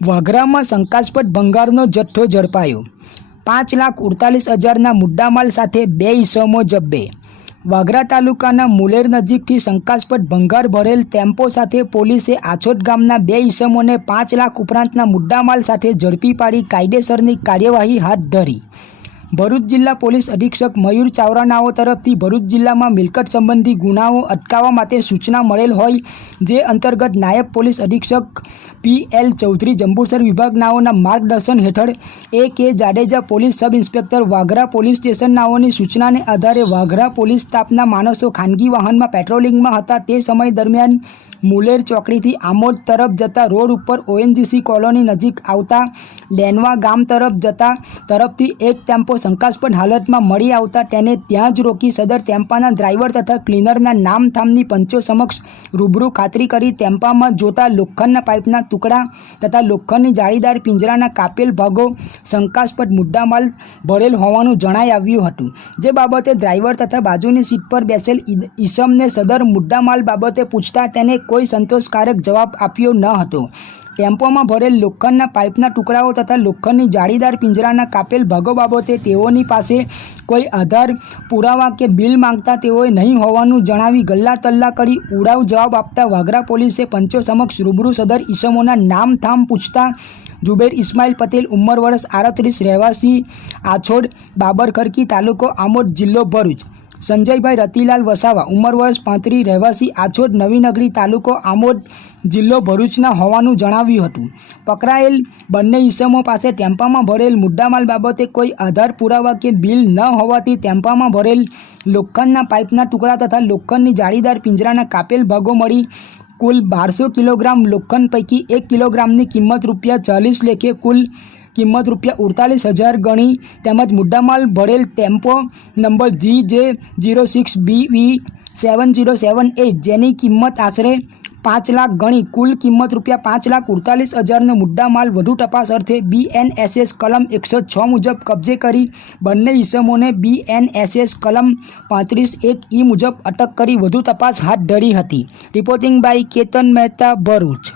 વાઘરામાં શંકાસ્પદ ભંગારનો જથ્થો ઝડપાયો. પાંચ લાખ ઉડતાલીસ હજારના મુદ્દામાલ સાથે બે ઈસમો જબ્બે. વાગરા તાલુકાના મુલેર નજીકથી શંકાસ્પદ ભંગાર ભરેલ ટેમ્પો સાથે પોલીસે આછોટ ગામના બે ઈસમોને પાંચ લાખ ઉપરાંતના મુદ્દામાલ સાથે ઝડપી પાડી કાયદેસરની કાર્યવાહી હાથ ધરી. ભરૂચ જિલ્લા પોલીસ અધિક્ષક મયુર ચાવરાનાઓ તરફથી ભરૂચ જિલ્લામાં મિલકત સંબંધી ગુનાઓ અટકાવવા માટે સૂચના મળેલ હોય, જે અંતર્ગત નાયબ પોલીસ અધિક્ષક પી એલ ચૌધરી જંબુસર વિભાગનાઓના માર્ગદર્શન હેઠળ A K Jadeja police sub inspector Vaghra police સ્ટેશનનાઓની સૂચનાને આધારે વાઘરા પોલીસ સ્ટાફના માણસો ખાનગી વાહનમાં પેટ્રોલિંગમાં હતા તે સમય દરમિયાન મુલેર ચોકડીથી આમોદ તરફ જતા રોડ ઉપર ઓએનજીસી કોલોની નજીક આવતા લેનવા ગામ તરફ જતા તરફથી એક ટેમ્પો શંકાસ્પદ હાલતમાં મળી આવતા તેને ત્યાં જ રોકી સદર ટેમ્પાના ડ્રાઈવર તથા ક્લીનરના નામથામની પંચો સમક્ષ રૂબરૂ ખાતરી કરી ટેમ્પામાં જોતા લોખંડના પાઇપના ટુકડા તથા લોખંડની જાળીદાર પિંજરાના કાપેલ ભાગો શંકાસ્પદ મુદ્દામાલ ભરેલ હોવાનું જણાઈ આવ્યું હતું. જે બાબતે ડ્રાઈવર તથા બાજુની સીટ પર બેસેલ ઈસમને સદર મુદ્દામાલ બાબતે પૂછતા તેને કોઈ સંતોષકારક જવાબ આપ્યો ન હતો. ટેમ્પોમાં ભરેલ લોખંડના પાઇપના ટુકડાઓ તથા લોખંડની જાળીદાર પિંજરાના કાપેલ ભાગો બાબતે તેઓની પાસે કોઈ આધાર પુરાવા કે બિલ માંગતા તેઓએ નહીં હોવાનું જણાવી ગલ્લા તલ્લા કરી ઉડાવ જવાબ આપતા વાગરા પોલીસે પંચો સમક્ષ રૂબરૂ સદર ઈસમોના નામ થામ પૂછતા જુબેર ઇસ્માઇલ પટેલ ઉંમર વર્ષ આડત્રીસ, રહેવાસી આછોડ બાબર ખરકી તાલુકો આમોદ જિલ્લો ભરૂચ. સંજયભાઈ રતિલાલ વસાવા, ઉંમર વર્ષ પાંત્રી રહેવાસી આછોડ નવીનગરી તાલુકો આમોદ જિલ્લો ભરૂચના હોવાનું જણાવ્યું હતું. પકડાયેલ બંને ઈસમો પાસે ટેમ્પામાં ભરેલ મુદ્દામાલ બાબતે કોઈ આધાર પુરાવા કે બિલ ન હોવાથી ટેમ્પામાં ભરેલ લોખંડના પાઇપના ટુકડા તથા લોખંડની જાળીદાર પિંજરાના કાપેલ ભાગો મળી કુલ બારસો કિલોગ્રામ લોખંડ પૈકી એક કિલોગ્રામની કિંમત રૂપિયા ચાલીસ લેખે કુલ કિંમત રૂપિયા ઉડતાલીસ હજાર ગણી. તેમજ મુદ્દામાલ ભરેલ tempo number G J zero six B V seven zero seven eight જેની કિંમત આશરે પાંચ લાખ ગણી. કુલ કિંમત રૂપિયા પાંચ લાખ ઉડતાલીસ હજારનો મુદ્દામાલ વધુ તપાસ અર્થે બીએનએસએસ કલમ એકસો છ મુજબ કબજે કરી બંને ઇસમોને બીએનએસએસ કલમ પાંત્રીસ એક ઈ મુજબ અટક કરી વધુ તપાસ હાથ ધરી હતી. Reporting by Ketan Mehta Bharuch.